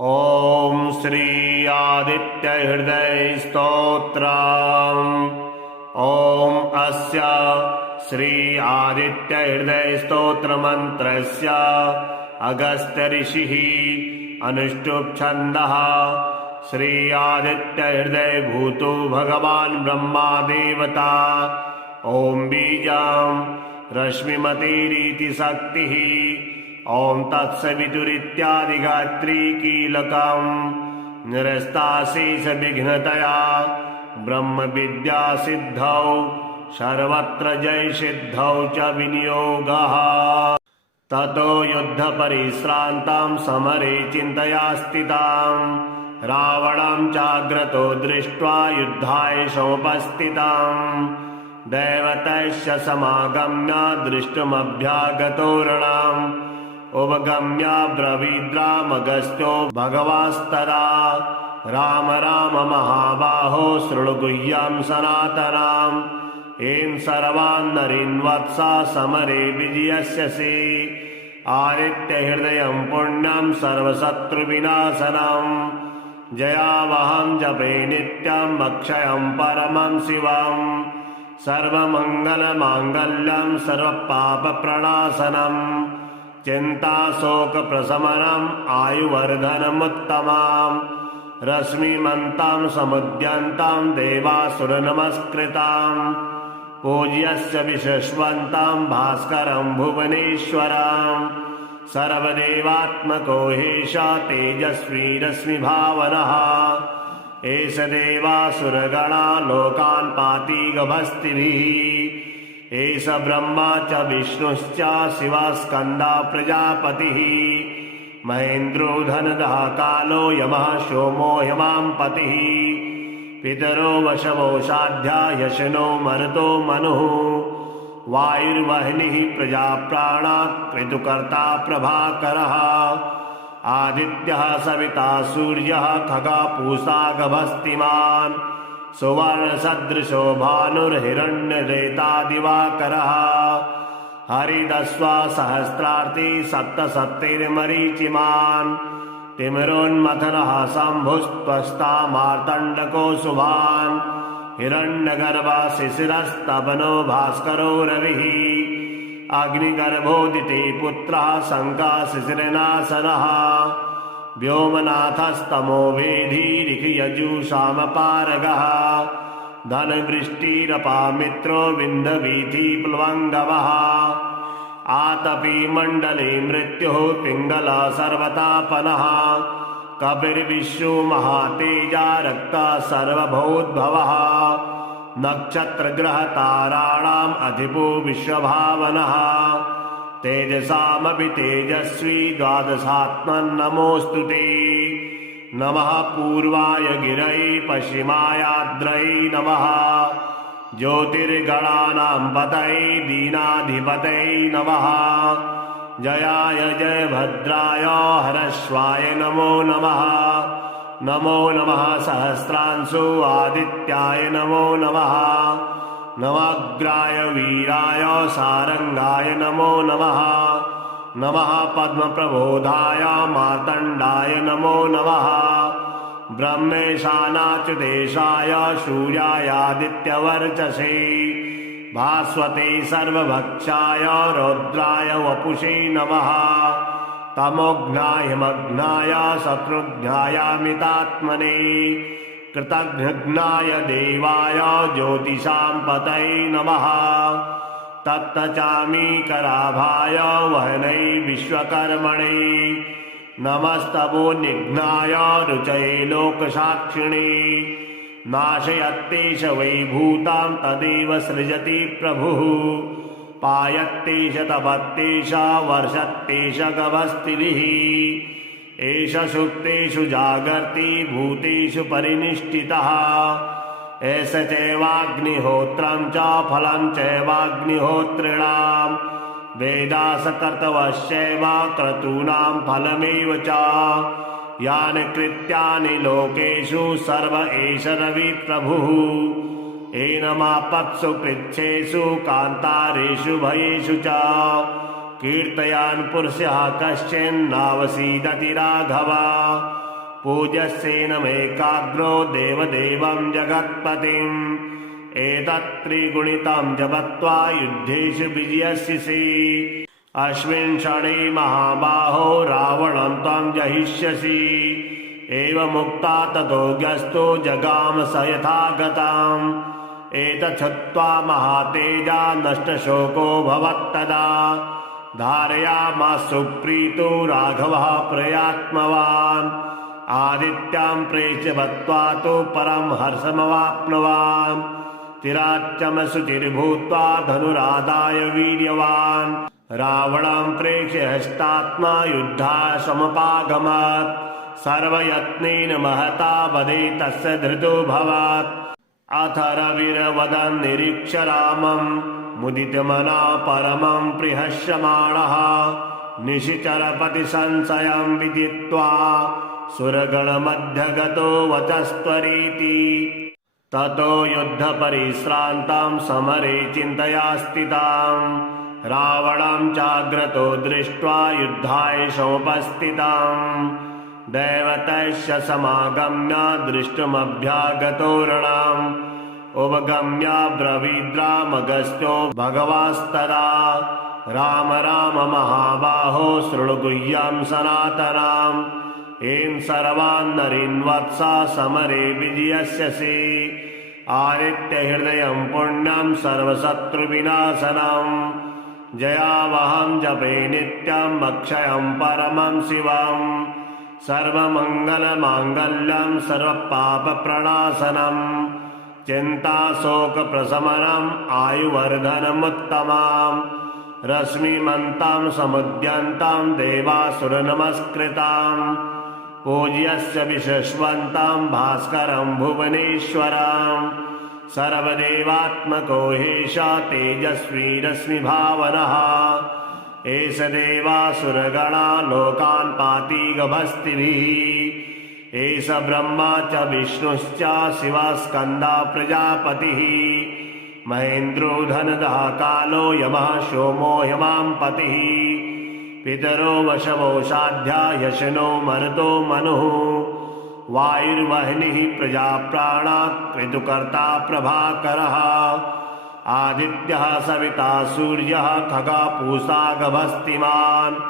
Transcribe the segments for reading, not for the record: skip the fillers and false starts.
ॐ श्री आदित्यहृदय स्तोत्रम्। ॐ अस्य श्री आदित्यहृदय स्तोत्रमन्त्रस्य अगस्त्य ऋषिः अनुष्टुप् छन्दः। श्री आदित्यहृदय भूतो भगवान् ब्रह्मा देवता। ॐ बीजं रश्मिमतिरिति शक्तिः। ॐ तत्सवितुरित्यादि गात्री कीलकम् निरस्ताशेष विघ्नतया ब्रह्म विद्या सिद्धौ सर्वत्र जय सिद्धौ च विनियोगः। ततो युद्ध परिश्रान्तां समरे चिन्तया स्थितां रावणं चाग्रतो दृष्ट्वा युद्धाय समुपस्थितां दैवतैश्च समागम्य दृष्टुमभ्यागतो रणम् उपगम्य ब्रवीद्रामगस्त्यो भगवास्तरा राम राम महाबाहो शृणु गुह्यं सनातनाम् येन सर्वान् नरीन् वत्सा समरे विजयस्यसि आदित्यहृदयं पुण्यं सर्वशत्रुविनाशनम् जयावहं जपे नित्यं अक्षयं परमं शिवम् सर्वमङ्गलमाङ्गल्यं सर्वपापप्रणाशनम् चिन्ताशोकप्रशमनम् आयुवर्धनमुत्तमाम् रश्मिमन्तां समुद्यन्तां देवासुरनमस्कृतां पूज्यस्य विशेषवन्तां भास्करं भुवनेश्वरं सर्वदेवात्मको हेश तेजस्वी रश्मिभावनः एष देवासुरगणा लोकान् पाति गभस्तिभिः एष ब्रह्मा च विष्णुश्च शिवस्कन्दा प्रजापतिः महेन्द्रो धनदः कालो यमः सोमो हिमांपतिः पितरो वशवो साध्या यशनो मरुतो मनुः वायुर्वह्निः प्रजाप्राणा क्रतुकर्ता प्रभाकरः आदित्यः सविता सूर्यः खगा पूषा गभस्तिमान् सुवर्णसदृशो भानुर्हिरण्यरेता दिवाकरः हरिदस्वा सहस्रार्ति सप्तसप्तैर्मरीचिमान् तिमिरोन्मथनः शम्भुस्त्वष्टा मार्तण्डको शुभान् हिरण्यगर्भा शिशिरस्तपनो भास्करो रविः अग्निगर्भोदिते पुत्रः शङ्काशिशिरनाशनः व्योमनाथस्तमो वेधीरिखयजुषामपारगः धनवृष्टिरपामित्रो विन्ध्यवीथि प्लवङ्गवः आतपी मण्डले मृत्युः पिङ्गला सर्वतापनः कपिर्विश्वो महातेजा रक्ता सर्वभूद्भवः नक्षत्रग्रहताराणाम् अधिपो विश्वभावनः तेजसामपि तेजस्वी द्वादशात्मन्नमोऽस्तु ते नमः पूर्वाय गिरये पश्चिमायाद्रये नमः ज्योतिर्गणानां पतये दीनाधिपतये नमः जयाय जयभद्राय हरश्वाय नमो नमः नमो नमः सहस्रांशो आदित्याय नमो नमः नवाग्राय वीराय सारंगाय नमो नमः नमः पद्मप्रबोधाय मार्तण्डाय नमो नमः ब्रह्मेशानाच्युतेशाय सूर्यायादित्यवर्चसे भास्वते सर्वभक्षाय रौद्राय वपुषे नमः तमोघ्नाय हिमघ्नाय शत्रुघ्नायामितात्मने कृतघ्नाय देवाय ज्योतिषां पतये नमः तत्तचामीकराभाय वहनै विश्वकर्मणे नमस्तवो निघ्नाय रुचये लोकसाक्षिणे नाशयत्तेष वैभूतां तदेव सृजति प्रभुः पायत्तेष तपत्तेष वर्षत्तेष गभस्तिभिः एष सुप्तेषु जागर्ति भूतेषु परिनिष्ठितः एष चैवाग्निहोत्रं च फलं चैवाग्निहोत्रिणां वेदासकर्तवश्चैव क्रतूनां फलमेव च यानि कृत्यानि लोकेषु सर्व एष रविप्रभुः एनमापत्सु पृच्छेषु कान्तारेषु भयेषु च कीर्तयान् पुरुषः कश्चिन्नावसीदति राघव पूज्यस्येनमेकाग्रो देवदेवं जगत्पतिम् एतत्त्रिगुणितं जपत्वा युद्धेषु विजयस्यसि अस्मिन् क्षणे महाबाहो रावणं त्वं जहिष्यसि एवमुक्ता ततो ग्यस्तो जगाम स यथा गताम् एतच्छ्रुत्वा महातेजा नष्टशोको भवत्तदा धारयामासु प्रीतो राघवः प्रयात्मवान् आदित्यां प्रेक्ष्य बत्वा तु परं हर्षमवाप्नुवान् तिराच्चं शुचिर्भूत्वा धनुरादाय वीर्यवान् रावणं प्रेक्ष्य हस्तात्मा युद्धाय समुपागमत् सर्वयत्नेन महता वदे तस्य धृतो भवत् अथ रविर्वदन् निरीक्ष्य रामं मुदितमना परमं प्रहस्यमाणः निशिचरपति संशयं विदित्वा सुरगणमध्यगतो वचस्त्वरीति ततो युद्धपरिश्रान्तां समरे चिन्तया स्थितां रावणं चाग्रतो दृष्ट्वा युद्धाय समुपस्थिताम् दैवतस्य समागम्य दृष्टुमभ्यागतो रणम् उपगम्य ब्रवीद्रामगस्त्यो भगवास्तदा राम राम महाबाहो शृणु गुह्यं सनातनम् एं सर्वान् नरीन् वत्सा समरे विजयस्यसि आदित्यहृदयं पुण्यं सर्वशत्रुविनाशनम् जयावहं जपे नित्यम् अक्षयं परमं शिवम् सर्वमङ्गलमाङ्गल्यं सर्वपापप्रणाशनम् चिन्ताशोकप्रशमनम् आयुवर्धनमुत्तमाम् रश्मिमन्तां समुद्यन्तां देवासुरनमस्कृताम् पूज्यस्य विशस्वन्तां भास्करं भुवनेश्वरम् सर्वदेवात्मको हेश तेजस्वी रश्मिभावनः एष देवासुरगणा लोकान् पाति गभस्तिभिः एष ब्रह्मा च विष्णुश्च शिवस्कन्दा प्रजापतिः महेन्द्रो धनदः कालो यमः सोमो हिमांपतिः पितरो वशवो साध्या यशनो मरुतो मनुः वायुर्वह्निः प्रजाप्राणात् ऋतुकर्ता प्रभाकरः आदित्यः सविता सूर्यः खगा पूषा गभस्तिमान्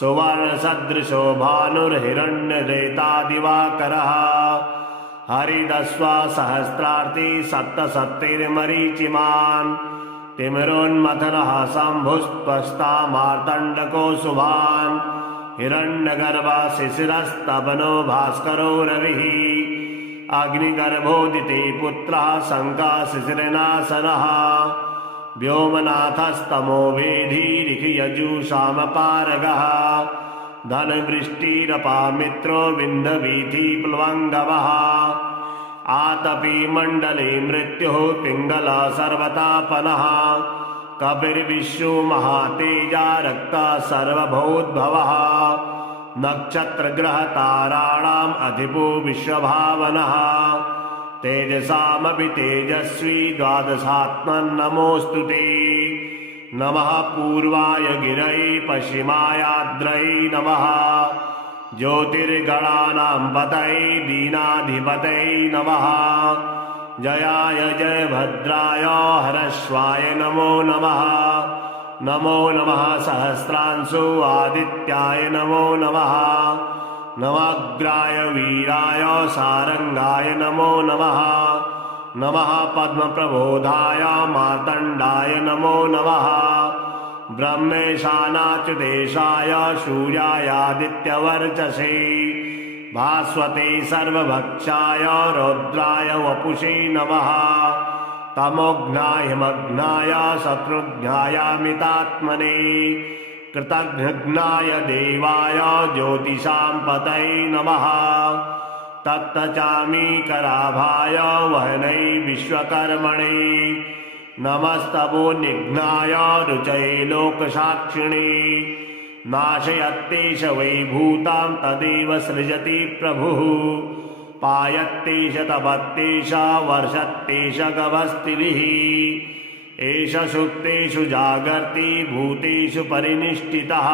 सुवर्णसदृशो भानुर्हिरण्यरेता दिवाकरः हरिदस्वा सहस्रार्ति सप्तसप्तैर्मरीचिमान् तिमिरोन्मथनः शम्भुस्त्वष्टा मार्तण्डको शुभान् हिरण्यगर्भा शिशिरस्तपनो भास्करो रविः अग्निगर्भोदिते पुत्रः शङ्काशिशिरनाशनः व्योमनाथस्तमो वेधीरिखयजुषामपारगः धनवृष्टिरपामित्रो विन्ध्यवीथिप्लवङ्गवः आतपी मण्डले मृत्युः पिङ्गलः सर्वतापनः कपिर्विश्वो महातेजा रक्तः सर्वभूद्भवः नक्षत्रग्रहताराणाम् अधिपो विश्वभावनः तेजसामपि तेजस्वी द्वादशात्मन्नमोऽस्तु ते नमः पूर्वाय गिरये पश्चिमायाद्रये नमः ज्योतिर्गणानां पतये दीनाधिपतये नमः जयाय जयभद्राय हरश्वाय नमो नमः नमो नमः सहस्रांशो आदित्याय नमो नमः नवाग्राय वीराय सारंगाय नमो नमः नमः पद्मप्रबोधाय मार्तण्डाय नमो नमः ब्रह्मेशानाच्युतेशाय सूर्यायादित्यवर्चसे भास्वते सर्वभक्षाय रौद्राय वपुषे नमः तमोघ्नाय हिमघ्नाय शत्रुघ्नायामितात्मने कृतघ्नाय देवाय ज्योतिषां पतये नमः तत्तचामीकराभाय वहनै विश्वकर्मणे नमस्तपोनिघ्नाय रुचये लोकसाक्षिणे नाशयत्तेष वैभूतां तदेव सृजति प्रभुः पायत्तेष तपत्तेष वर्षत्तेष गभस्तिभिः एष सुप्तेषु जागर्ति भूतेषु परिनिष्ठितः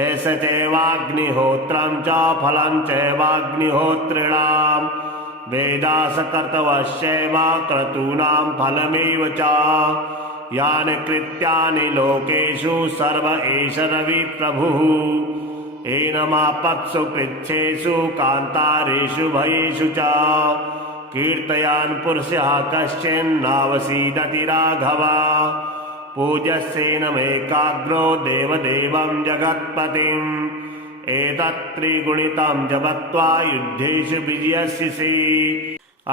एष चैवाग्निहोत्रं च फलं चैवाग्निहोत्रिणाम् वेदासकर्तवश्चैव क्रतूनां फलमेव च यानि कृत्यानि लोकेषु सर्व एष रविप्रभुः एनमापत्सु कृच्छेषु कान्तारेषु भयेषु च कीर्तयान् पुरुषः कश्चिन्नावसीदति राघव पूज्यस्येनमेकाग्रो देवदेवं जगत्पतिम् एतत्त्रिगुणितं जपत्वा युद्धेषु विजयस्यसि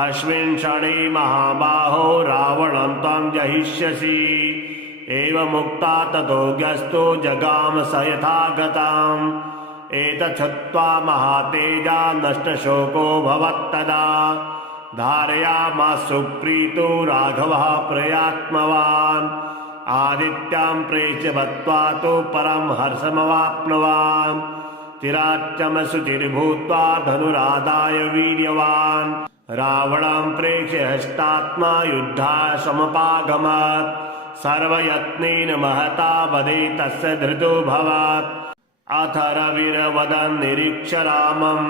अस्मिन् क्षणे महाबाहो रावणं त्वं जहिष्यसि एवमुक्ता ततो व्यस्तो जगाम स यथा गताम् एतच्छ्रुत्वा महातेजा नष्टशोको भवत्तदा धारयामास सुप्रीतो राघवः प्रयात्मवान् आदित्यां प्रेक्ष्य बत्वा तु परं हर्षमवाप्नुवान् चिराच्चमसुचिर्भूत्वा धनुरादाय वीर्यवान् रावणं प्रेक्ष्य हस्तात्मा युद्धाय समुपागमत् सर्वयत्नेन महता वदे तस्य धृतोऽभवत् अथ रविर्वदन् निरीक्ष्य रामं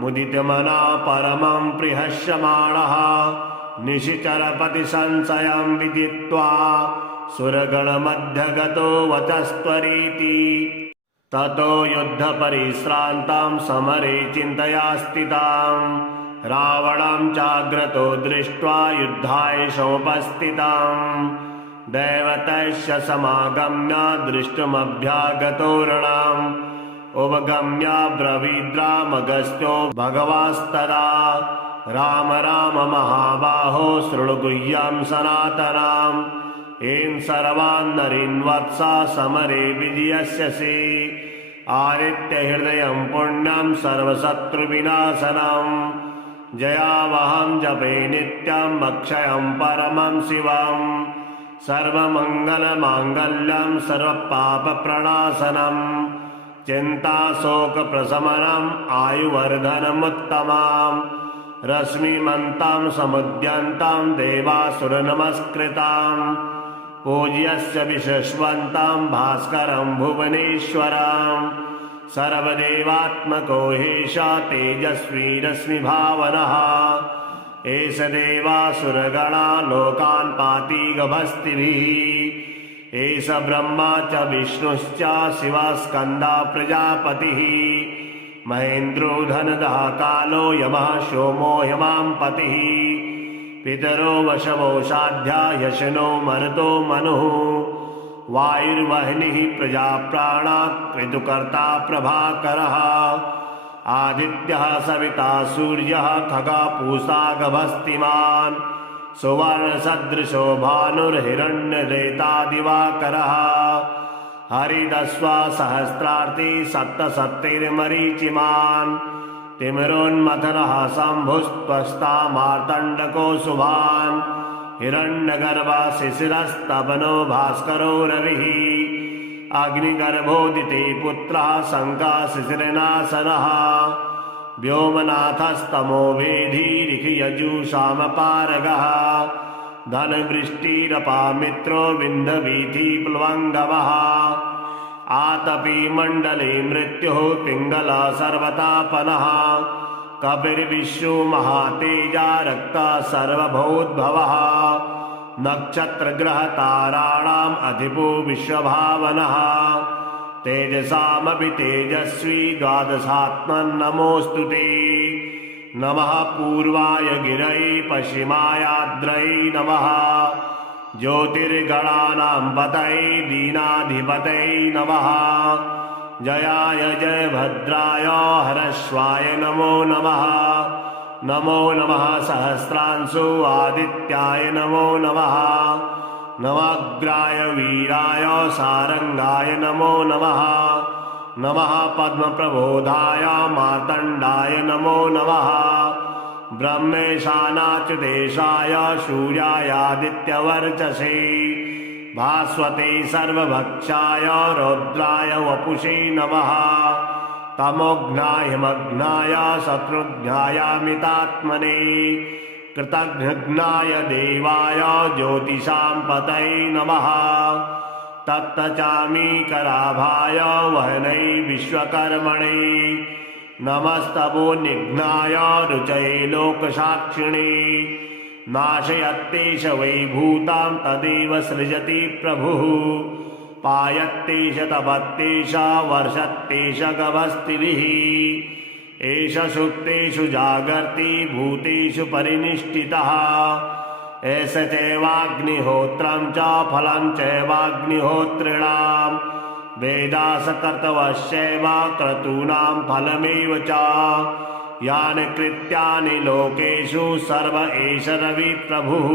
मुदितमना परमं प्रहस्यमाणः निशिचरपति संशयं विदित्वा सुरगणमध्यगतो वचस्त्वरीति ततो युद्धपरिश्रान्तां समरे चिन्तया स्थितां रावणं चाग्रतो दृष्ट्वा युद्धाय समुपस्थितां दैवतस्य समागम्य दृष्टुमभ्यागतो रणम् उपगम्य ब्रवीद्रामगस्त्यो भगवास्तदा राम राम महाबाहो शृणु गुह्यं सनातनम् एन् सर्वान् नरीन् वत्सा समरे विजयस्यसि आदित्यहृदयं पुण्यं सर्वशत्रुविनाशनम् जयावहं जपे नित्यम् अक्षयं परमं शिवम् सर्वमङ्गलमाङ्गल्यं सर्वपापप्रणाशनम् चिन्ताशोकप्रशमनम् आयुवर्धनमुत्तमाम् रश्मिमन्तां समुद्यन्तां देवासुरनमस्कृताम् पूज्यस्य विशस्वन्तां भास्करं भुवनेश्वरम् सर्वदेवात्मको हेष तेजस्वी रश्मिभावनः एष देवासुरगणा लोकान् पाति गभस्तिभिः एष ब्रह्मा च विष्णुश्च शिवस्कन्दा प्रजापतिः महेन्द्रो धनदः कालो यमः सोमो हिमांपतिः पितरो वशवो साध्या यशनो मरुतो मनुः वायुर्वह्निः प्रजाप्राणात् ऋतुकर्ता प्रभाकरः आदित्यः सविता सूर्यः खगा पूषा गभस्तिमान् सुवर्णसदृशो भानुर्हिरण्यरेता दिवाकरः हरिदस्वा सहस्रार्ति सप्तसप्तैर्मरीचिमान् तिमिरोन्मथनः शम्भुस्त्वष्टा मार्तण्डको शुभान् हिरण्यगर्भः शिशिरस्तपनो भास्करो रविः अग्निगर्भोदिते पुत्रः शङ्कः शिशिरनाशनः व्योमनाथस्तमो वेधीरिखयजुषामपारगः धनवृष्टिरपामित्रो विन्ध्यवीथि प्लवङ्गवः आतपी मण्डले मृत्युः पिङ्गलः सर्वतापनः कपिर्विश्वो महातेजा रक्तः सर्वभूद्भवः नक्षत्रग्रहताराणाम् अधिपो विश्वभावनः तेजसामपि तेजस्वी द्वादशात्मन्नमोऽस्तु ते नमः पूर्वाय गिरये पश्चिमायाद्रये नमः ज्योतिर्गणानां पतये दीनाधिपतये नमः जयाय जयभद्राय हरस्वाय नमो नमः नमो नमः सहस्रांशो आदित्याय नमो नमः नवाग्राय वीराय सारंगाय नमो नमः नमः पद्मप्रबोधाय मार्तण्डाय नमो नमः ब्रह्मेशानाच्युतेशाय सूर्यायादित्यवर्चसे भास्वते सर्वभक्षाय रौद्राय वपुषे नमः तमोघ्नाय हिमघ्नाय शत्रुघ्नायामितात्मने कृतघ्नाय देवाय ज्योतिषां पतये नमः तत्तचामीकराभाय वहनै विश्वकर्मणे नमस्तवो निघ्नाय रुचये लोकसाक्षिणे नाशयत्तेष वै भूतां तदेव सृजति प्रभुः पायत्तेष तपत्तेष वर्षत्तेष गभस्तिभिः एष सुप्तेषु जागर्ति भूतेषु परिनिष्ठितः एष चैवाग्निहोत्रं च फलं चैवाग्निहोत्रिणां वेदासकर्तवश्चैव क्रतूनां फलमेव च यानि कृत्यानि लोकेषु सर्व एष रविप्रभुः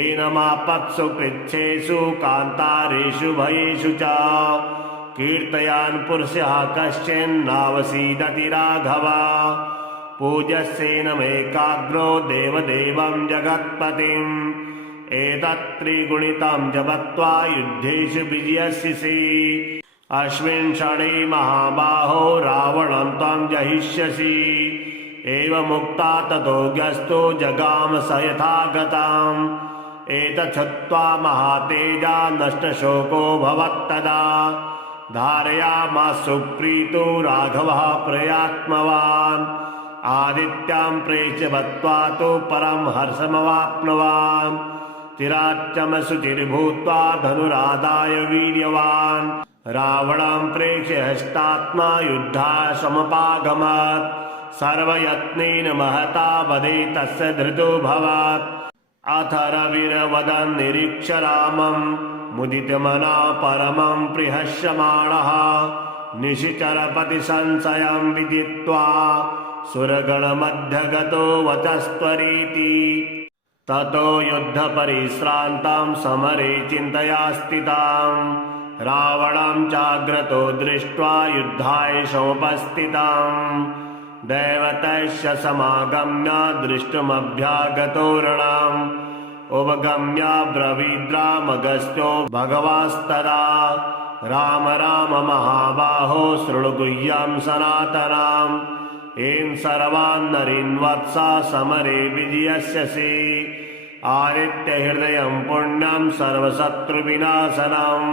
एनमापत्सु कृच्छेषु कान्तारेषु भयेषु च कीर्तयान् पुरुषः कश्चिन्नावसीदति राघव पूज्यस्येनमेकाग्रो देवदेवं जगत्पतिम् एतत्त्रिगुणितं जपत्वा युद्धेषु विजयस्यसि अस्मिन् क्षणे महाबाहो रावणं त्वं जहिष्यसि एवमुक्ता ततो व्यस्तो जगाम स यथा गताम् एतच्छ्रुत्वा महातेजा नष्टशोको भवत्तदा धारयामास सुप्रीतो राघवः प्रयात्मवान् आदित्यां प्रेक्ष्य बत्वा तु परं हर्षमवाप्नुवान् चिराच्चमसुचिर्भूत्वा धनुरादाय वीर्यवान् रावणं प्रेक्ष्य हस्तात्मा युद्धाय समुपागमत् सर्वयत्नेन महता वदे तस्य धृतोऽभवत् अथ रविर्वदन् निरीक्ष्य रामं मुदितमना परमं प्रहस्यमाणः निशिचरपति संशयं विदित्वा सुरगणमध्यगतो वचस्त्वरीति ततो युद्धपरिश्रान्तां समरे चिन्तया स्थितां रावणं चाग्रतो दृष्ट्वा युद्धाय समुपस्थितां दैवतैश्च समागम्य दृष्टुमभ्यागतो रणम् उपगम्य ब्रवीद्रामगस्त्यो भगवास्तदा राम राम महाबाहो शृणु गुह्यं सनातनम् येन सर्वान् नरीन् वत्सा समरे विजयस्यसि आदित्यहृदयं पुण्यं सर्वशत्रुविनाशनम्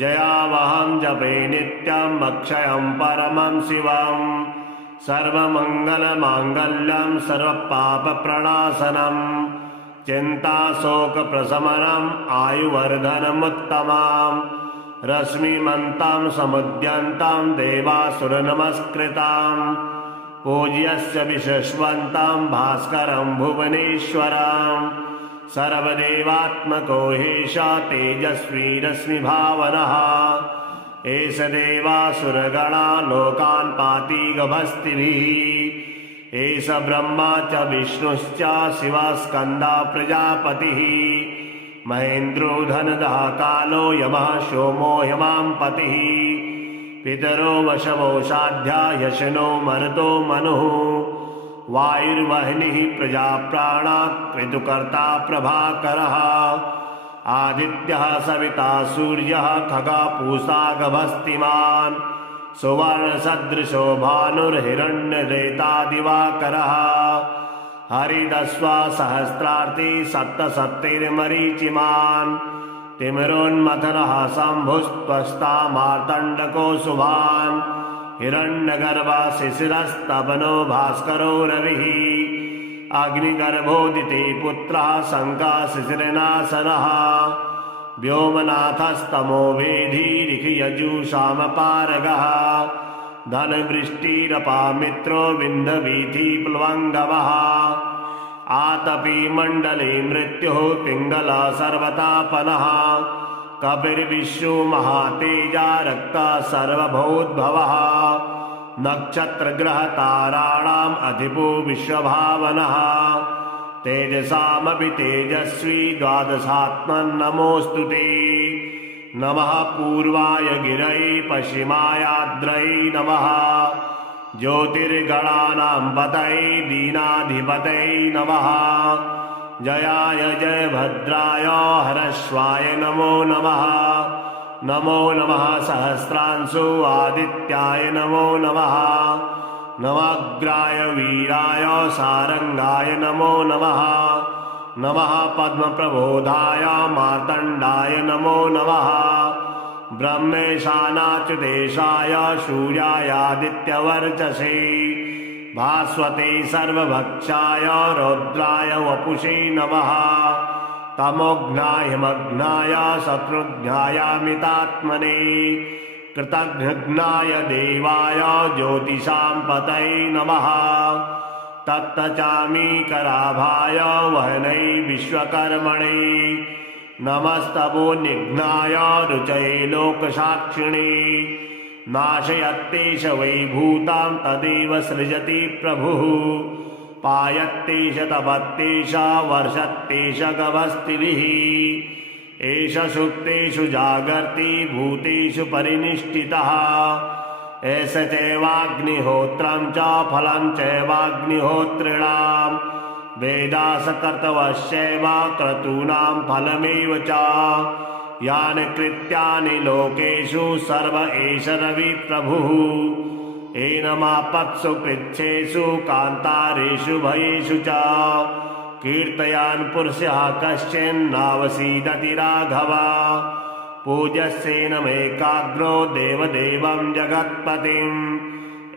जयावहं जपे नित्यं अक्षयं परमं शिवम् सर्वमङ्गलमाङ्गल्यं सर्वपापप्रणाशनम् चिन्ताशोकप्रशमनम् आयुवर्धनमुत्तमाम् रश्मिमन्तां समुद्यन्तां देवासुरनमस्कृताम् पूज्यस्य विशस्वन्तां भास्करं भुवनेश्वरम् सर्वदेवात्मको हेषा तेजस्वी रश्मिभावनः एष देवासुरगणा लोकान् पाति गभस्तिभिः एष ब्रह्मा च विष्णुश्च शिवस्कन्दा प्रजापतिः महेन्द्रो धनदः कालो यमः सोमो हिमां पतिः पितरो वशवो साध्या यशनो मरुतो मनुः वायुर्वह्निः प्रजाप्राणा ऋतुकर्ता प्रभाकरः आदित्यः सविता सूर्यः खगा पूषा गभस्तिमान् सुवर्णसदृशो भानुर्हिरण्यरेता दिवाकरः हरिदस्वा सहस्रार्ति सप्तसप्तैर्मरीचिमान् तिमिरोन्मथनः शम्भुस्त्वस्ता मार्तण्डको शुभान् हिरण्यगर्भः शिशिरस्तपनो भास्करो रविः अग्निगर्भोदिते पुत्रः शङ्कः शिशिरनाशनः व्योमनाथस्तमो वेधीरिखयजुषामपारगः धनवृष्टिरपामित्रो विन्ध्यवीथिप्लवङ्गमः आतपी मण्डले मृत्युः पिङ्गलः सर्वतापनः कपिर्विश्वो महातेजा रक्तः सर्वभूद्भवः नक्षत्रग्रहताराणाम् अधिपो विश्वभावनः तेजसामपि तेजस्वी द्वादशात्मन्नमोऽस्तु ते नमः पूर्वाय गिरये पश्चिमायाद्रये नमः ज्योतिर्गणानां पतये दीनाधिपतये नमः जयाय जयभद्राय हरश्वाय नमो नमः नमो नमः सहस्रांशो आदित्याय नमो नमः नवाग्राय वीराय सारंगाय नमो नमः नमः पद्मप्रबोधाय मार्तण्डाय नमो नमः ब्रह्मेशानाच्युतेशाय सूर्यायादित्यवर्चसे भास्वते सर्वभक्षाय रौद्राय वपुषे नमः तमोघ्नाय हिमघ्नाय शत्रुघ्नायामितात्मने कृतघ्नाय देवाय ज्योतिषां पतये नमः तत्तचामीकराभाय वहनै विश्वकर्मणे नमस्तवोनिघ्नाय रुचये लोकसाक्षिणे नाशयत्तेष वैभूतां तदेव सृजति प्रभुः पायत्तेष तपत्तेष वर्षत्तेष गभस्तिभिः एष सुप्तेषु जागर्ति भूतेषु परिनिष्ठितः एष चैवाग्निहोत्रं च फलं चैवाग्निहोत्रिणां वेदासकर्तवश्चैव क्रतूनां फलमेव च यानि कृत्यानि लोकेषु सर्व एष रविप्रभुः एनमापत्सु कृच्छेषु कान्तारेषु भयेषु च कीर्तयान् पुरुषः कश्चिन्नावसीदति राघव पूज्यस्येनमेकाग्रो देवदेवं जगत्पतिम्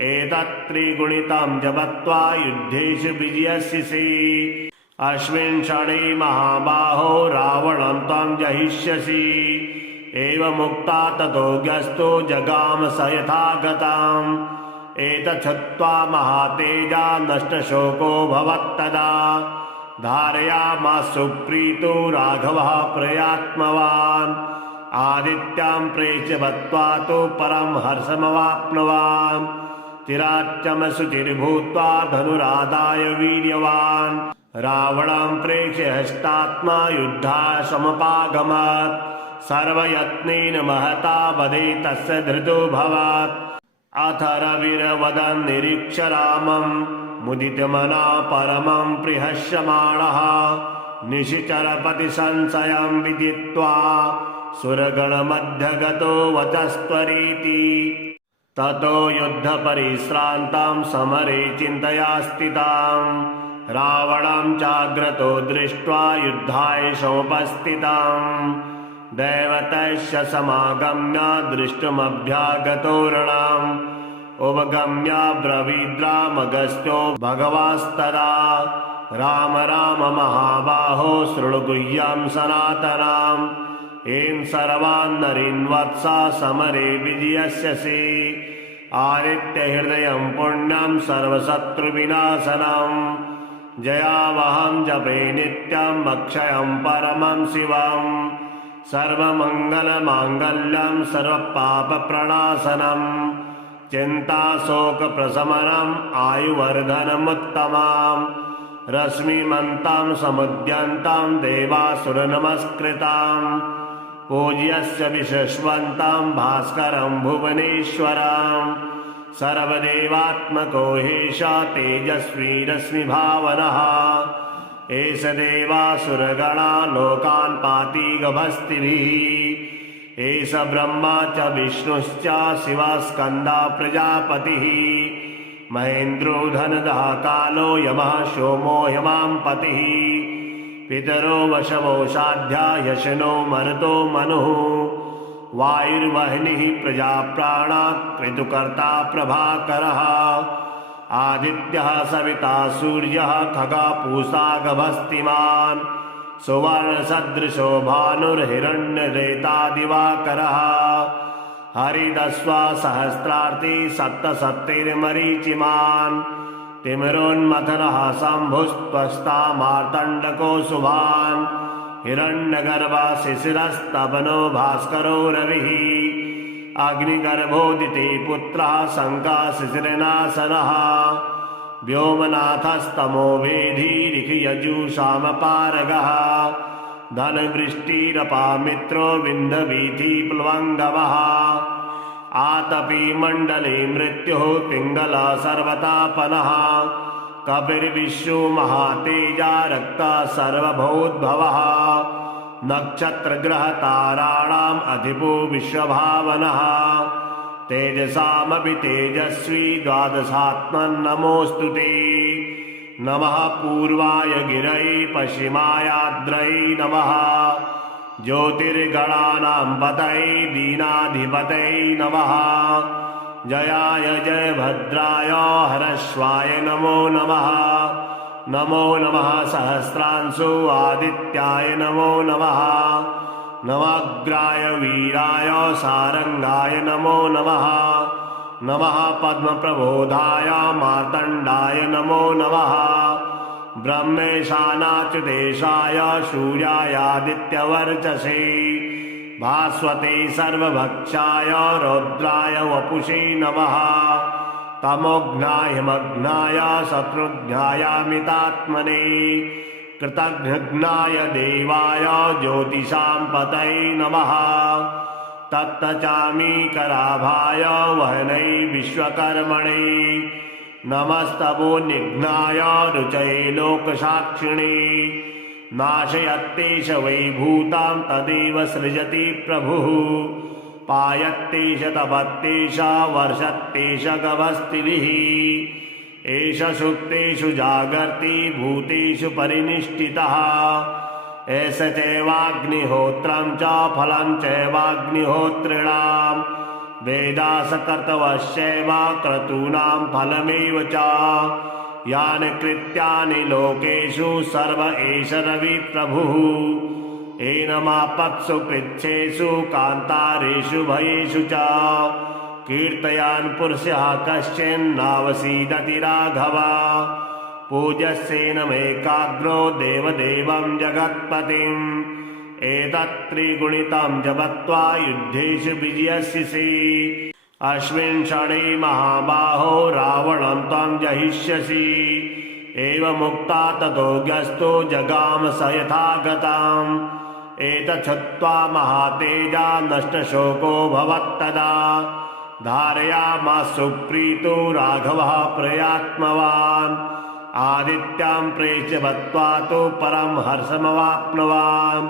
एतत्त्रिगुणितं जपत्वा युद्धेषु विजयस्यसि अस्मिन् क्षणे महाबाहो रावणं त्वं जहिष्यसि एवमुक्ता ततो ग्यस्तो जगाम स यथा गताम् एतच्छ्रुत्वा महातेजा नष्टशोको भवत्तदा धारयामास सुप्रीतो राघवः प्रयात्मवान् आदित्यां प्रेक्ष्य बत्वा तु परं हर्षमवाप्नुवान् चिराच्चमशुचिर्भूत्वा धनुरादाय वीर्यवान् रावणं प्रेक्ष्य हस्तात्मा युद्धाय समुपागमत् सर्वयत्नेन महता वधे तस्य धृतोऽभवत् अथ रविर्वदन् निरीक्ष्य रामं मुदितमना परमं प्रहस्यमाणः निशिचरपतिसंशयं विदित्वा सुरगणमध्यगतो वचस्त्वरीति ततो युद्धपरिश्रान्तां समरे चिन्तया स्थितां रावणं चाग्रतो दृष्ट्वा युद्धाय समुपस्थितं दैवतस्य समागम्य दृष्टुमभ्यागतो रणम् उपगम्य ब्रवीद्रामगस्त्यो भगवास्तदा राम राम महाबाहो शृणुगुह्यं सनातनम् येन सर्वान् नरीन् वत्सा समरे विजयस्यसि आदित्यहृदयं पुण्यं सर्वशत्रुविनाशनं जयावहं जपे नित्यं अक्षयं परमं शिवं सर्वमङ्गलमाङ्गल्यं सर्वपापप्रणाशनं चिन्ताशोकप्रशमनम् आयुवर्धनमुत्तमां रश्मिमन्तां समुद्यन्तां देवासुरनमस्कृतां पूज्यस्य विशस्वन्तां भास्करं भुवनेश्वरं सर्वदेवात्मको हेश तेजस्वी रश्मिभावनः एष देवासुरगणा लोकान् पाति गभस्तिभिः एष ब्रह्मा च विष्णुश्च शिवः स्कन्दा प्रजापतिः महेन्द्रो धनदः कालो यमः सोमो हिमां पतिः पितरो वशवो साध्या यशनो मरुतो मनुः वायुर्वह्निः प्रजाप्राणा ऋतुकर्ता प्रभाकरः आदित्यः सविता सूर्यः खगा पूषा गभस्तिमान् सुवर्णसदृशो भानुर्हिरण्यरेता दिवाकरः हरिदस्वा सहस्रार्ति सप्तसप्तैर्मरीचिमान् तिमिरोन्मथनः शम्भुस्त्वस्ता मार्तण्डको शुभान् हिरण्यगर्भा शिशिरस्तपनो भास्करो रविः अग्निगर्भोदिते पुत्रः शङ्काशिशिरनाशनः व्योमनाथस्तमो वेधीरिखयजुषामपारगः धनवृष्टिरपामित्रो विन्ध्यवीथिप्लवङ्गवः आतपी मण्डले मृत्युः पिङ्गलः सर्वतापनः कपिर्विश्वो महातेजा रक्तः सर्वभूद्भवः नक्षत्रग्रहताराणाम् अधिपो विश्वभावनः तेजसामपि तेजस्वी द्वादशात्मन् नमोऽस्तु ते नमः पूर्वाय गिरये पश्चिमायाद्रये नमः ज्योतिर्गणानां पतये दीनाधिपतये नमः जयाय जयभद्राय हरश्वाय नमो नमः नमो नमः सहस्रांशु आदित्याय नमो नमः नवाग्राय वीराय सारंगाय नमो नमः नमः पद्मप्रबोधाय मार्तण्डाय नमो नमः ब्रह्मेशानाच्युतेशाय सूर्यायादित्यवर्चसे भास्वते सर्वभक्षाय रौद्राय वपुषे नमः तमोघ्नाय हिमघ्नाय शत्रुघ्नायामितात्मने कृतघ्नाय देवाय ज्योतिषां पतये नमः तप्तचामीकराभाय वहनै विश्वकर्मणे नमस्तपोनिघ्नाय रुचये लोकसाक्षिणे नाशयत्तेष वैभूतां तदेव सृजति प्रभुः पायत्तेष तपत्तेष वर्षत्तेष गभस्तिभिः एष सुप्तेषु जागर्ति भूतेषु परिनिष्ठितः एष चैवाग्निहोत्रं च फलं चैवाग्निहोत्रिणां वेदासकर्तवश्चैव क्रतूनां फलमेव च यानि कृत्यानि लोकेषु सर्व एष रविप्रभुः एनमापत्सु पृच्छेषु कान्तारेषु भयेषु च कीर्तयान् पुरुषः कश्चिन्नावसीदति राघव पूज्यस्येनमेकाग्रो देवदेवं जगत्पतिम् एतत्त्रिगुणितं जपत्वा युद्धेषु विजयस्यसि अस्मिन् क्षणे महाबाहो रावणं त्वं जहिष्यसि एवमुक्ता ततो ग्यस्तो जगाम स यथा गताम् एतच्छ्रुत्वा महातेजा नष्टशोको भवत्तदा धारयामास सुप्रीतो राघवः प्रयात्मवान् आदित्यां प्रेक्ष्य बत्वा तु परं हर्षमवाप्नुवान्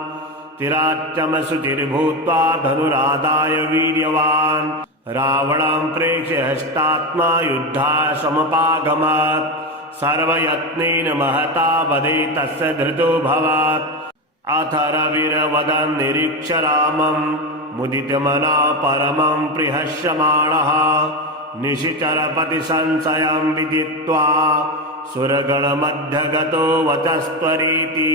चिराच्चमशुचिर्भूत्वा धनुरादाय वीर्यवान् रावणं प्रेक्ष्य हस्तात्मा युद्धाय समुपागमत् सर्वयत्नेन महता वदे तस्य धृतो भवत् अथ रविर्वदन् निरीक्ष्य रामं मुदितमना परमं प्रिहस्यमाणः निशिचरपतिसंशयं विदित्वा सुरगणमध्यगतो वचस्त्वरीति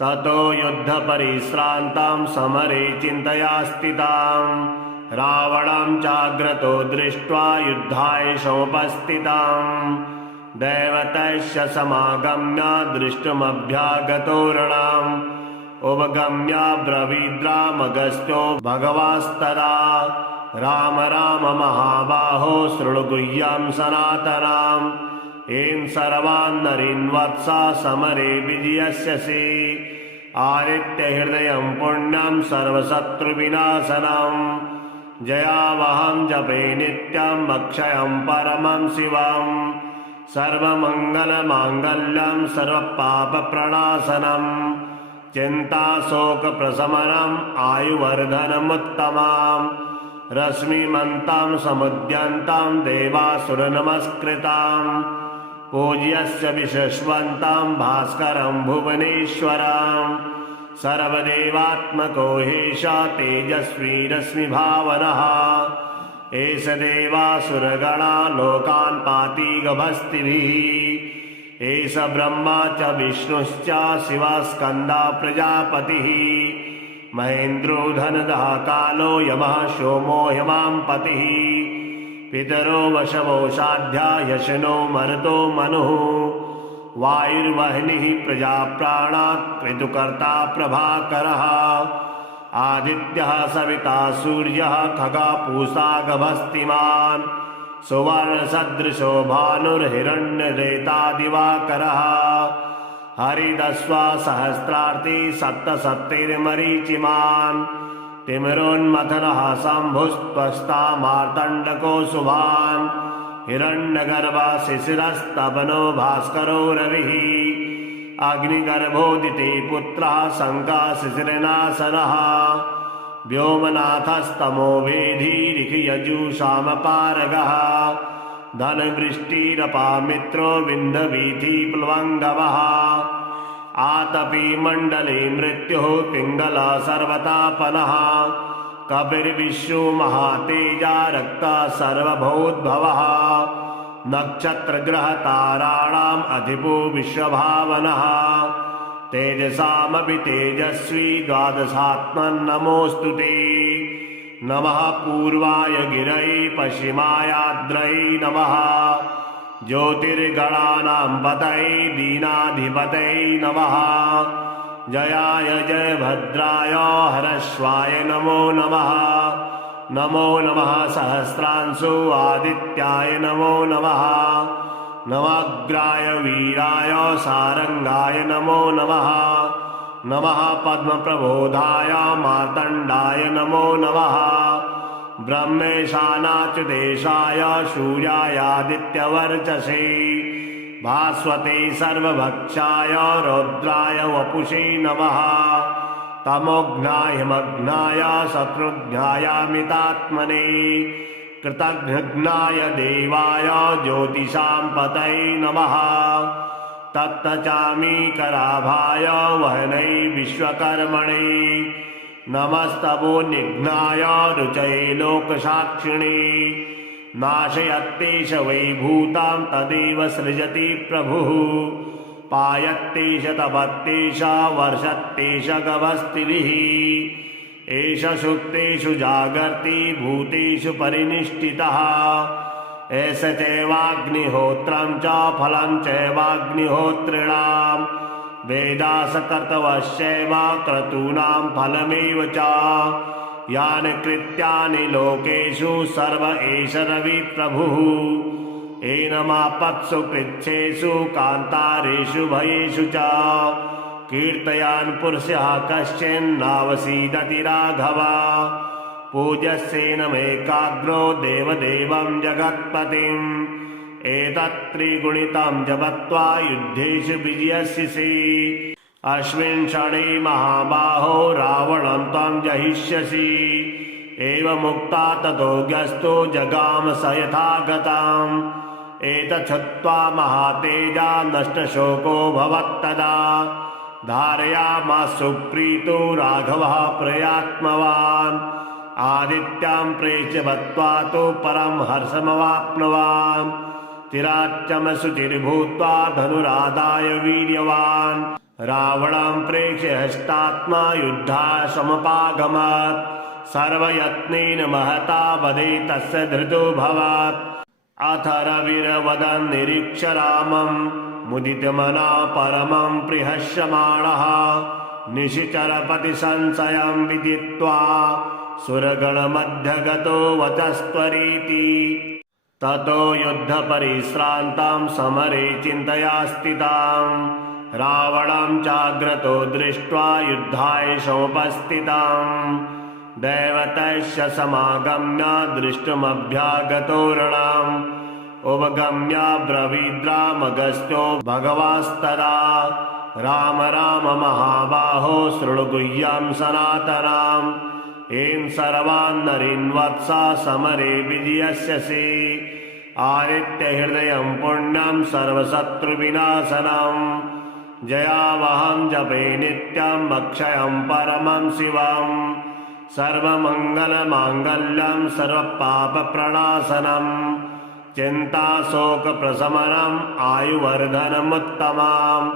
ततो युद्धपरिश्रान्तां समरे चिन्तया स्थितां रावणं चाग्रतो दृष्ट्वा युद्धाय समुपस्थितां दैवतस्य समागम्य दृष्टुमभ्यागतो रणम् उपगम्य ब्रवीद्रामगस्त्यो भगवास्तदा राम राम महाबाहो शृणु गुह्यं सनातनाम् एं सर्वान् नरीन् वत्सा समरे विजयस्यसि आदित्यहृदयं पुण्यं सर्वशत्रुविनाशनं जयावहं जपे नित्यं अक्षयं परमं शिवं सर्वमङ्गलमाङ्गल्यं सर्वपापप्रणाशनं चिन्ताशोकप्रशमनम् आयुवर्धनमुत्तमां रश्मिमन्तां समुद्यन्तां देवासुरनमस्कृतां पूज्यस्य विशस्वन्तां भास्करं भुवनेश्वरं सर्वदेवात्मको हेश तेजस्वी रश्मिभावनः एष देवासुरगणा लोकान् पाति गभस्तिभिः एष ब्रह्मा च विष्णुश्च शिवस्कन्दा प्रजापतिः महेन्द्रो धनदः कालो यमः सोमो हिमांपतिः पितरो वशवो साध्या यशनो मरुतो मनुः वायुर्वह्निः प्रजाप्राणात् ऋतुकर्ता प्रभाकरः आदित्यः सविता सूर्यः खगा पूषा गभस्तिमान् सुवर्णसदृशो भानुर्हिरण्यरेता दिवाकरः हरिदस्वा सहस्रार्ति सप्तसप्तैर्मरीचिमान् तिमिरोन्मथनः शम्भुस्त्वस्ता मार्तण्डको शुभान् हिरण्यगर्भा शिशिरस्तपनो भास्करो रविः अग्निगर्भोदिते पुत्रः शङ्काशिशिरनाशनः व्योमनाथस्तमो वेधीरिखियजुषामपारगः धनवृष्टिरपामित्रो विन्ध्यवीथि प्लवङ्गवः आतपी मण्डले मृत्युः पिङ्गल सर्वतापनः कपिर्विश्वो महातेजा रक्तः सर्वभूद्भवः नक्षत्रग्रहताराणाम् अधिपो विश्वभावनः तेजसामपि तेजस्वी द्वादशात्मन्नमोऽस्तु ते नमः पूर्वाय गिरये पश्चिमायाद्रये नमः ज्योतिर्गणानां पतये दीनाधिपतये नमः जयाय जयभद्राय हरश्वाय नमो नमः नमो नमः सहस्रांशु आदित्याय नमो नमः नवाग्राय वीराय सारंगाय नमो नमः नमः पद्मप्रबोधाय मार्तण्डाय नमो नमः ब्रह्मेशानाच्युतेशाय सूर्यायादित्यवर्चसे भास्वते सर्वभक्षाय रौद्राय वपुषे नमः तमोघ्नाय हिमघ्नाय शत्रुघ्नायामितात्मने कृतघ्नाय देवाय ज्योतिषां पतये नमः तप्तचामीकराभाय वहनै विश्वकर्मणे नमस्तवोनिघ्नाय रुचये लोकसाक्षिणे नाशयत्तेष वैभूतां तदेव सृजति प्रभुः पायत्तेष तपत्तेष वर्षत्तेष गभस्तिभिः एष सुप्तेषु जागर्ति भूतेषु परिनिष्ठितः एष चैवाग्निहोत्रं च फलं चैवाग्निहोत्रिणां वेदासकर्तवश्चैव क्रतूनां फलमेव च यानि कृत्यानि लोकेषु सर्व एष रविप्रभुः एनमापत्सु पृच्छेषु कान्तारेषु भयेषु च कीर्तयान् पुरुषः कश्चिन्नावसीदति राघव पूज्यस्येनमेकाग्रो देवदेवं जगत्पतिम् एतत्त्रिगुणितं जपत्वा युद्धेषु विजयस्यसि अस्मिन् क्षणे महाबाहो रावणं त्वं जहिष्यसि एवमुक्ता ततो ग्यस्तो जगाम स यथा गताम् एतच्छ्रुत्वा महातेजा नष्टशोको भवत्तदा धारयामास सुप्रीतो राघवः प्रयात्मवान् आदित्यां प्रेक्ष्य बत्वा तु परं हर्षमवाप्नुवान् चिराच्चमशुचिर्भूत्वा धनुरादाय वीर्यवान् रावणं प्रेक्ष्य हस्तात्मा युद्धाय समुपागमत् सर्वयत्नेन महता वदे तस्य धृतोऽभवत् अथ रविर्वदन् निरीक्ष्य रामं मुदितमना परमं प्रहस्यमाणः निशिचरपति संशयं विदित्वा सुरगणमध्यगतो वचस्त्वरीति ततो युद्धपरिश्रान्तां समरे चिन्तया स्थितां रावणं चाग्रतो दृष्ट्वा युद्धाय समुपस्थितां दैवतस्य समागम्य दृष्टुमभ्यागतो रणम् उपगम्य ब्रवीद्रामगस्त्यो भगवास्तदा राम राम महाबाहो शृणु गुह्यं सनातनाम् एं सर्वान् नरीन् वत्सा समरे विजयस्यसि आदित्यहृदयं पुण्यं सर्वशत्रुविनाशनम् जयावहं जपे नित्यं अक्षयं परमं शिवम् सर्वमङ्गलमाङ्गल्यं सर्वपापप्रणाशनम् चिन्ताशोकप्रशमनम् आयुवर्धनमुत्तमाम्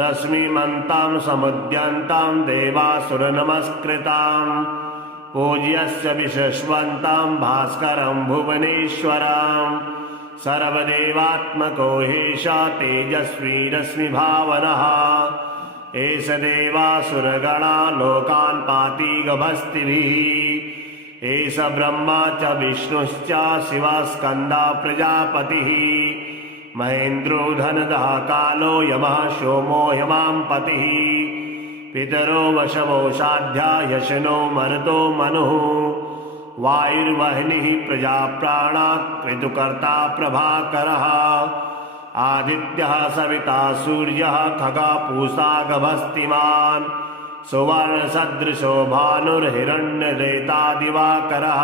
रश्मिमन्तां समुद्यन्तां देवासुरनमस्कृताम् पूज्यस्य विशस्वन्तां भास्करं भुवनेश्वरम् सर्वदेवात्मको हेष तेजस्वी रश्मिभावनः एष देवासुरगणा लोकान् पाति गभस्तिभिः एष ब्रह्मा च विष्णुश्च शिवस्कन्दा प्रजापतिः महेन्द्रो धनदः कालो यमः सोमो हिमांपतिः पितरो वशवो साध्या यशनो मरुतो मनुः वायुर्वह्निः प्रजाप्राणा ऋतुकर्ता प्रभाकरः आदित्यः सविता सूर्यः खगा पूषा गभस्तिमान् सुवर्णसदृशो भानुर्हिरण्यरेता दिवाकरः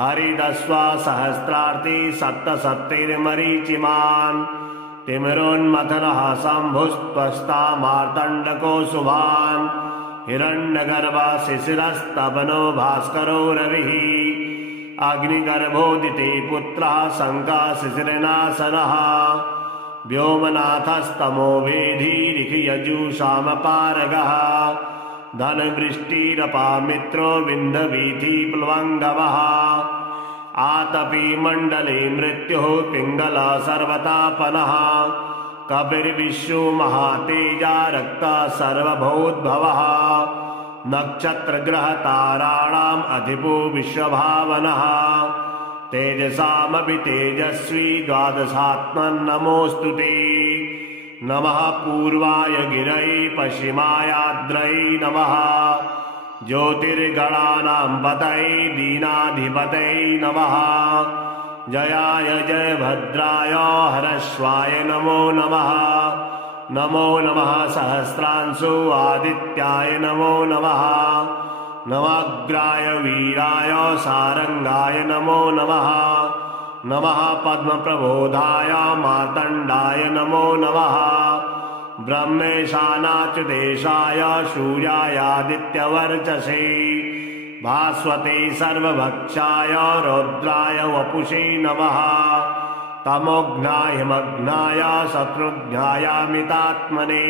हरिदस्वा सहस्रार्ति सप्तसप्तैर्मरीचिमान् तिमिरोन्मथनः शम्भुस्त्वस्ता मार्तण्डको शुभान् हिरण्यगर्भा शिशिरस्तपनो भास्करो रविः अग्निगर्भोदिते पुत्रः शङ्काशिशिरनाशनः व्योमनाथस्तमो वेधीरिखयजुषामपारगः धनवृष्टिरपामित्रो विन्ध्यवीथिप्लवङ्गवः आतपी मण्डले मृत्युः पिङ्गला सर्वतापनः कपिर्विश्वो महातेजा रक्ता सर्वभूद्भवः नक्षत्रग्रहताराणाम् अधिपो विश्वभावनः तेजसामपि तेजस्वी द्वादशात्मन्नमोऽस्तु ते नमः पूर्वाय गिरये पश्चिमायाद्रये नमः ज्योतिर्गणानां पतये दीनाधिपतये नमः जयाय जयभद्राय हरश्वाय नमो नमः नमो नमः सहस्रांशो आदित्याय नमो नमः नवाग्राय वीराय सारंगाय नमो नमः नमः पद्मप्रबोधाय मार्तण्डाय नमो नमः ब्रह्मेशानाच्युतेशाय सूर्यायादित्यवर्चसे भास्वते सर्वभक्षाय रौद्राय वपुषे नमः तमोघ्नाय हिमघ्नाय शत्रुघ्नायामितात्मने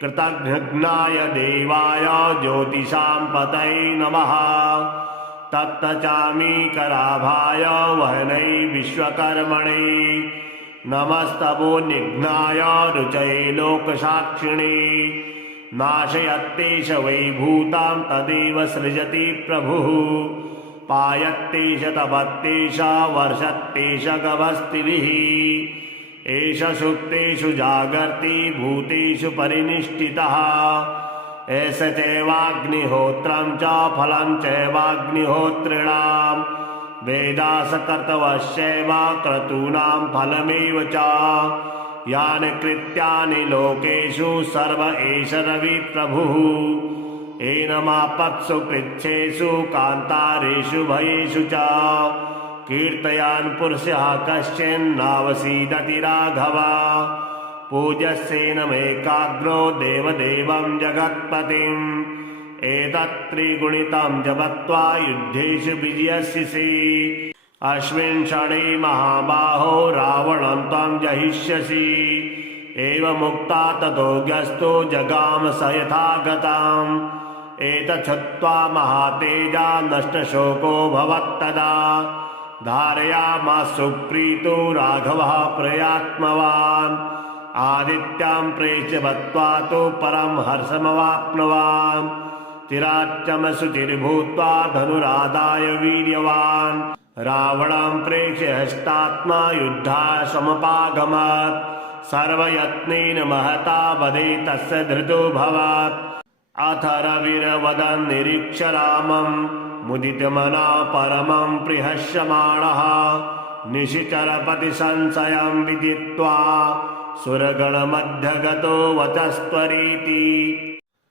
कृतघ्नाय देवाय ज्योतिषां पतये नमः तप्तचामीकराभाय वहनै विश्वकर्मणे नमस्तपोनिघ्नाय रुचये लोकसाक्षिणे नाशयत्तेष वैभूतां तदेव सृजति प्रभुः पायत्तेष तपत्तेष वर्षत्तेष गभस्तिभिः एष सुप्तेषु जागर्ति भूतेषु परिनिष्ठितः एष चैवाग्निहोत्रं च फलं चैवाग्निहोत्रिणां वेदासकर्तवश्चैव क्रतूनां फलमेव च यानि कृत्यानि लोकेषु सर्व एष रविप्रभुः एनमापत्सु पृच्छेषु कान्तारेषु भयेषु च कीर्तयान् पुरुषः कश्चिन्नावसीदति राघव पूज्यस्येनमेकाग्रो देवदेवं जगत्पतिम् एतत्त्रिगुणितं जपत्वा युद्धेषु विजयस्यसि अस्मिन् क्षणे महाबाहो रावणं त्वं जहिष्यसि एवमुक्ता ततो व्यस्तो जगाम स यथा गताम् एतच्छ्रुत्वा महातेजा नष्टशोको भवत्तदा धारयामास सुप्रीतो राघवः प्रयात्मवान् आदित्यां प्रेक्ष्य बत्वा तु परं हर्षमवाप्नुवान् चिराच्चमशुचिर्भूत्वा धनुरादाय वीर्यवान् रावणं प्रेक्ष्य हस्तात्मा युद्धाय समुपागमत् सर्वयत्नेन महता वदे तस्य धृतोऽभवत् अथ रविर्वदन् निरीक्ष्य रामं मुदितमना परमं प्रहस्यमाणः निशिचरपतिसंशयं विदित्वा सुरगणमध्यगतो वचस्त्वरीति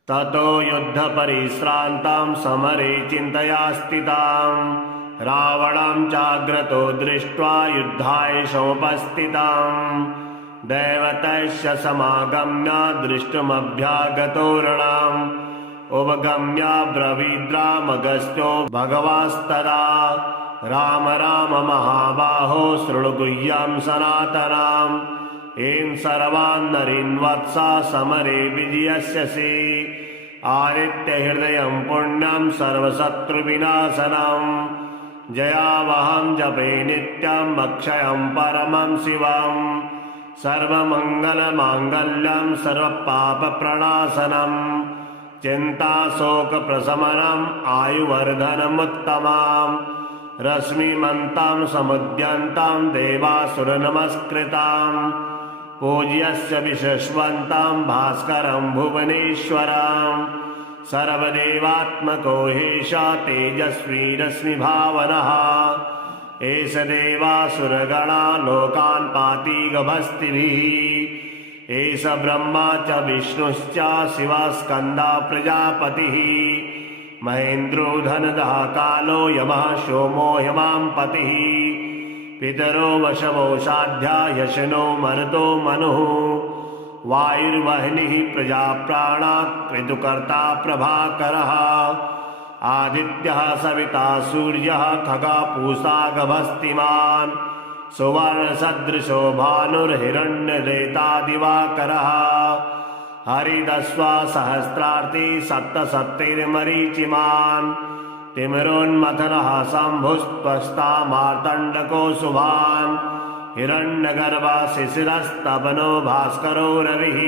ततो युद्धपरिश्रान्तां समरे चिन्तया स्थितां रावणं चाग्रतो दृष्ट्वा युद्धाय समुपस्थिताम् दैवतस्य समागम्य दृष्टुमभ्यागतो रणम् उपगम्य ब्रवीद्रामगस्त्यो भगवास्तदा राम राम महाबाहो शृणु गुह्यं सनातनाम् एं सर्वान् नरीन् वत्सा समरे विजयस्यसि आदित्यहृदयं पुण्यं सर्वशत्रुविनाशनम् जयावहं जपे नित्यम् अक्षयं परमं शिवम् सर्वमङ्गलमाङ्गल्यं सर्वपापप्रणाशनम् चिन्ताशोकप्रशमनम् आयुवर्धनमुत्तमाम् रश्मिमन्तां समुद्यन्तां देवासुरनमस्कृताम् पूज्यस्य विशस्वन्तां भास्करं भुवनेश्वरम् सर्वदेवात्मको हेषा तेजस्वी रश्मिभावनः एष देवासुरगणा लोकान् पाति गभस्तिभिः एष ब्रह्मा च विष्णुश्च शिवः स्कन्दा प्रजापतिः महेन्द्रो धनदः कालो यमः सोमो यमां पतिः पितरो वशवो साध्या यशनो मरुतो मनुः वायुर्वह्निः प्रजाप्राणात् ऋतुकर्ता प्रभाकरः आदित्यः सविता सूर्यः खगा पूषा गभस्तिमान् सुवर्णसदृशो भानुर्हिरण्यरेता दिवाकरः हरिदस्वा सहस्रार्ति सप्तसप्तैर्मरीचिमान् तिमिरोन्मथनः शम्भुस्त्वष्टा मार्तण्डको शुभान् हिरण्यगर्भा शिशिरस्तपनो भास्करो रविः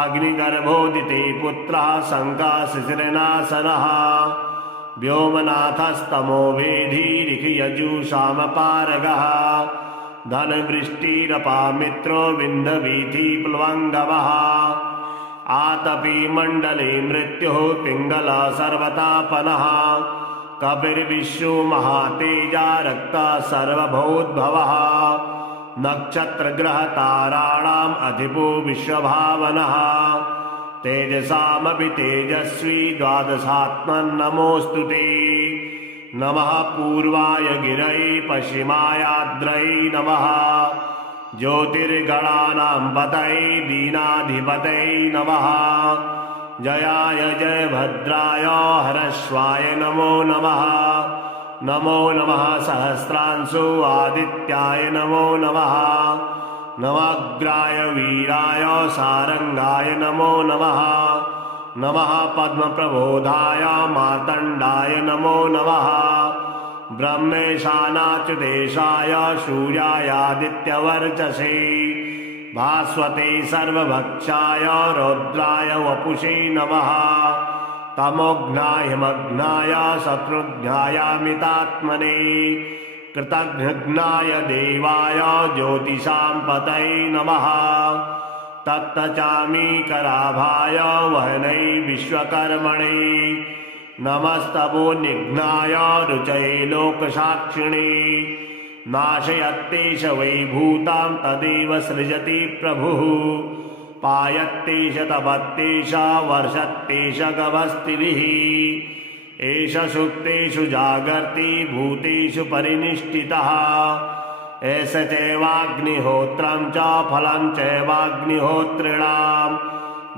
अग्निगर्भोदिते पुत्रः शङ्काशिशिरनाशनः व्योमनाथस्तमो वेधीरिखयजुषामपारगः धनवृष्टिरपामित्रो विन्ध्यवीथिप्लवङ्गवः आतपी मण्डले मृत्युः पिङ्गलः सर्वतापनः कपिर्विश्वो महातेजा रक्तः सर्वभूद्भवः नक्षत्रग्रहताराणाम् अधिपो विश्वभावनः तेजसामपि तेजस्वी द्वादशात्मन्नमोऽस्तु ते नमः पूर्वाय गिरये पश्चिमायाद्रये नमः ज्योतिर्गणानां पतये दीनाधिपतये नमः जयाय जयभद्राय हरश्वाय नमो नमः नमो नमः सहस्रांशो आदित्याय नमो नमः नवाग्राय वीराय सारंगाय नमो नमः नमः पद्मप्रबोधाय मार्तण्डाय नमो नमः ब्रह्मेशानाच्युतेशाय सूर्यायादित्यवर्चसे भास्वते सर्वभक्षाय रौद्राय वपुषे नमः तमोघ्नाय मग्नाय शत्रुघ्नायामितात्मने कृतघ्नाय देवाय ज्योतिषां पतये नमः तत्तचामीकराभाय वहनै विश्वकर्मणे नमस्तपोनिघ्नाय रुचये लोकसाक्षिणे नाशयत्तेष वैभूतां तदेव सृजति प्रभुः पायत्तेष तपत्तेष वर्षत्तेष गभस्तिभिः एष सुप्तेषु जागर्ति भूतेषु परिनिष्ठितः एष चैवाग्निहोत्रं च फलं चैवाग्निहोत्रिणां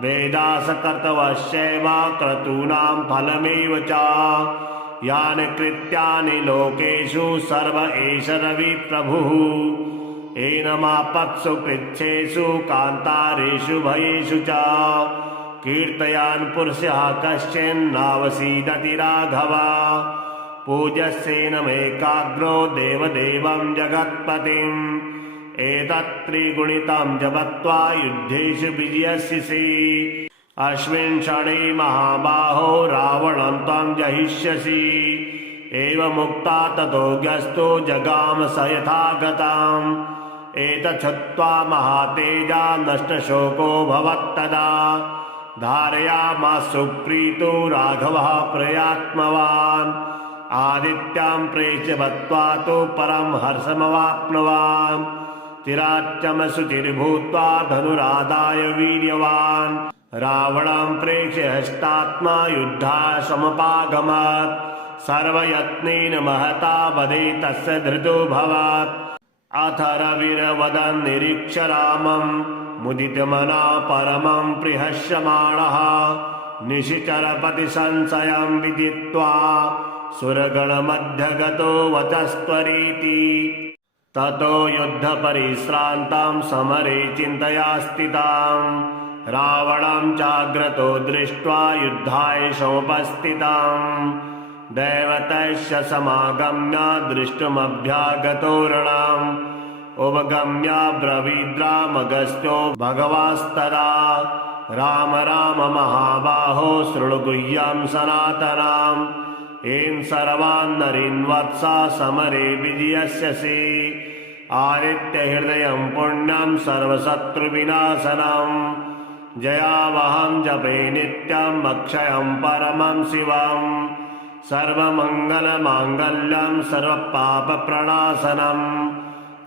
वेदासकर्तवश्चैव क्रतूनां फलमेव च यानि कृत्यानि लोकेषु सर्व एष रविप्रभुः एनमापत्सु कृच्छेषु कान्तारेषु भयेषु च कीर्तयान् पुरुषः कश्चिन्नावसीदति राघव पूजस्येनमेकाग्रो देवदेवं जगत्पतिम् एतत्त्रिगुणितं जपत्वा युद्धेषु विजयस्यसि अस्मिन् क्षणे महाबाहो रावणं त्वं जहिष्यसि एवमुक्ता ततो व्यस्तो जगाम स यथा गतम् एतच्छ्रुत्वा महातेजा नष्टशोको भवत्तदा धारयामास सुप्रीतो राघवः प्रयात्मवान् आदित्यां प्रेक्ष्य बत्वा तु परं हर्षमवाप्नुवान् चिराच्चमशुचिर्भूत्वा धनुरादाय वीर्यवान् रावणं प्रेक्ष्य हस्तात्मा युद्धाय समपागमत् सर्वयत्नेन महता वधे तस्य धृतोऽभवत् अथ रविर्वदन् निरीक्ष्य रामं मुदितमना परमं प्रहस्यमाणः निशिचरपति संशयं विदित्वा सुरगणमध्यगतो वचस्त्वरीति ततो युद्धपरिश्रान्तां समरे चिन्तया स्थितां रावणं चाग्रतो दृष्ट्वा युद्धाय समुपस्थिताम् दैवतस्य समागम्य दृष्टुमभ्यागतो रणम् उपगम्य ब्रवीद्रामगस्त्यो भगवास्तदा राम राम महाबाहो शृणु गुह्यं सनातनम् येन सर्वान् नरीन् वत्सा समरे विजयस्यसि आदित्यहृदयं पुण्यं सर्वशत्रुविनाशनम् जयावहं जपे नित्यं अक्षयं परमं शिवम् सर्वमङ्गलमाङ्गल्यं सर्वपापप्रणाशनम्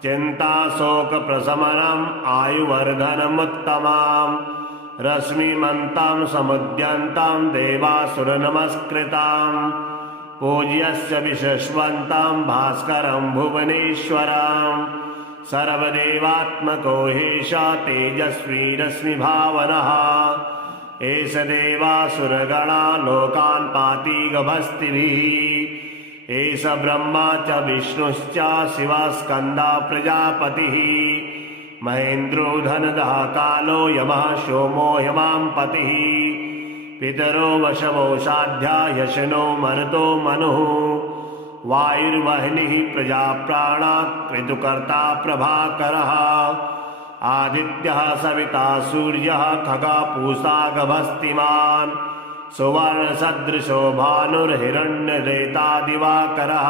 चिन्ताशोकप्रशमनम् आयुवर्धनमुत्तमम् रश्मिमन्तां समुद्यन्तां देवासुरनमस्कृतां पूज्यस्य विशश्वन्तां भास्करं भुवनेश्वरां सर्वदेवात्मको हेषा तेजस्वी रश्मिभावनः एष देवासुरगणा लोकान् पाति गभस्तिभिः एष ब्रह्मा च विष्णुश्च शिवस्कन्दा प्रजापतिः महेन्द्रो धनदः कालो यमः सोमो यमां पतिः पितरो वशवो साध्या यशनो मरुतो मनुः वायुर्वह्निः प्रजाप्राणा क्रतुकर्ता प्रभाकरः आदित्यः सविता सूर्यः खगा पूषा गभस्तिमान् सुवर्णसदृशो भानुर्हिरण्यरेता दिवाकरः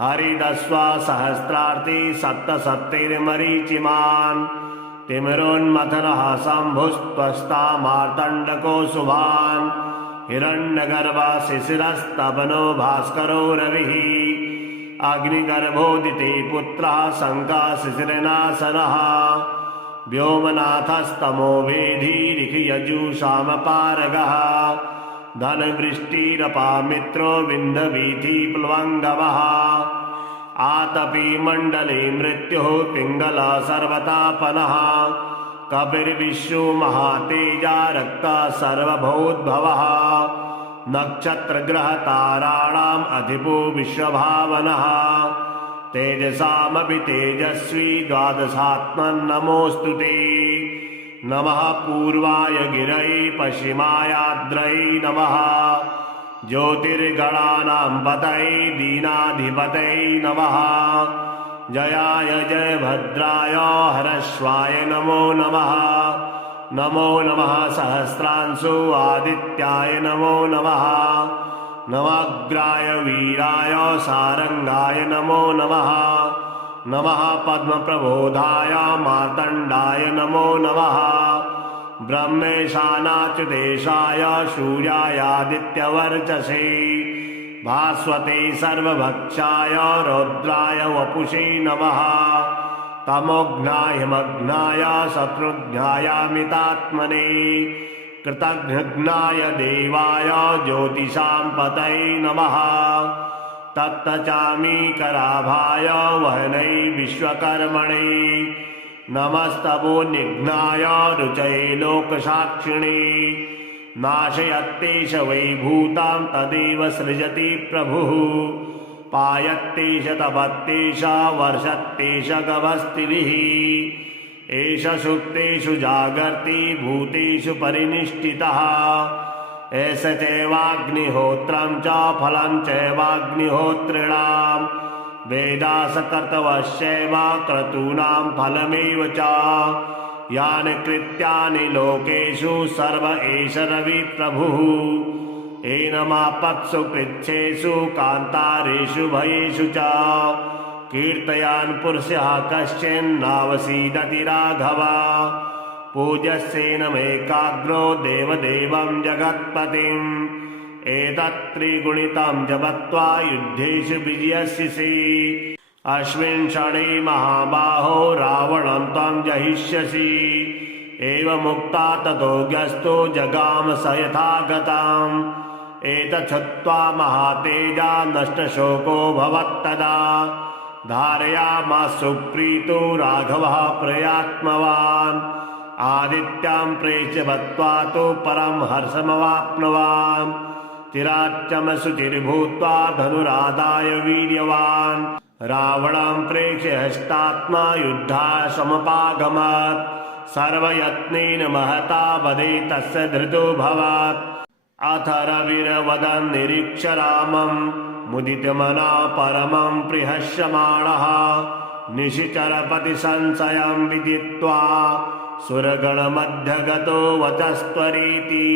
हरिदस्वा सहस्रार्ति सप्तसप्तैर्मरीचिमान् तिमिरोन्मथनः शम्भुस्त्वष्टा मार्तण्डको शुभान् हिरण्यगर्भः शिशिरस्तपनो भास्करो रविः अग्निगर्भोदिते पुत्रः शङ्खः शिशिरनाशनः व्योमनाथस्तमो वेधीरिखयजुषामपारगः धनवृष्टिरपामित्रो विन्ध्यवीथिप्लवङ्गमः आतपी मण्डले मृत्युः पिङ्गलः सर्वतापनः कपिर्विश्वो महातेजा रक्तः सर्वभूद्भवः नक्षत्रग्रहताराणाम् अधिपो विश्वभावनः तेजसामपि तेजस्वी द्वादशात्मन्नमोऽस्तु ते नमः पूर्वाय गिरये पश्चिमायाद्रये नमः ज्योतिर्गणानां पतये दीनाधिपतये नमः जयाय जयभद्राय हरश्वाय नमो नमः नमो नमः सहस्रांशो आदित्याय नमो नमः नवाग्राय वीराय सारंगाय नमो नमः नमः पद्मप्रबोधाय मार्तण्डाय नमो नमः ब्रह्मेशानाच्युतेशाय सूर्यायादित्यवर्चसे भास्वते सर्वभक्षाय रौद्राय वपुषे नमः तमोघ्नाय मग्नाय शत्रुघ्नायामितात्मने कृतघ्नाय देवाय ज्योतिषां पतये नमः तत्तचामीकराभाय वहनै विश्वकर्मणे नमस्तपोनिघ्नाय रुचये लोकसाक्षिणे नाशयत्तेष वैभूतां तदेव सृजति प्रभुः पायत्तेष तपत्तेष वर्षत्तेष गभस्तिभिः एष सुप्तेषु जागर्ति भूतेषु परिनिष्ठितः एष चैवाग्निहोत्रं च फलं चैवाग्निहोत्रिणां वेदासकर्तवश्चैव क्रतूनां फलमेव च यानि कृत्यानि लोकेषु सर्व एष रविप्रभुः एनमापत्सु कृच्छेषु कान्तारेषु भयेषु च कीर्तयान् पुरुषः कश्चिन्नावसीदति राघव पूज्यस्येनमेकाग्रो देवदेवं जगत्पतिम् एतत्त्रिगुणितं जपत्वा युद्धेषु विजयस्यसि अस्मिन् क्षणे महाबाहो रावणं त्वं जहिष्यसि एवमुक्ता ततो ग्यस्तो जगाम स यथा गताम् एतच्छ्रुत्वा महातेजा नष्टशोको भवत्तदा धारयामास सुप्रीतो राघवः प्रयात्मवान् आदित्यां प्रेक्ष्य बत्वा तु परं हर्षमवाप्नुवान् चिराच्चमशुचिर्भूत्वा धनुरादाय वीर्यवान् रावणं प्रेक्ष्य हस्तात्मा युद्धाय समुपागमत् सर्वयत्नेन महता वदे तस्य धृतोऽभवत् अथ रविर्वदन् निरीक्ष्य रामं मुदितमना परमं प्रहस्यमाणः निशिचरपति संशयं विदित्वा सुरगणमध्यगतो वचस्त्वरीति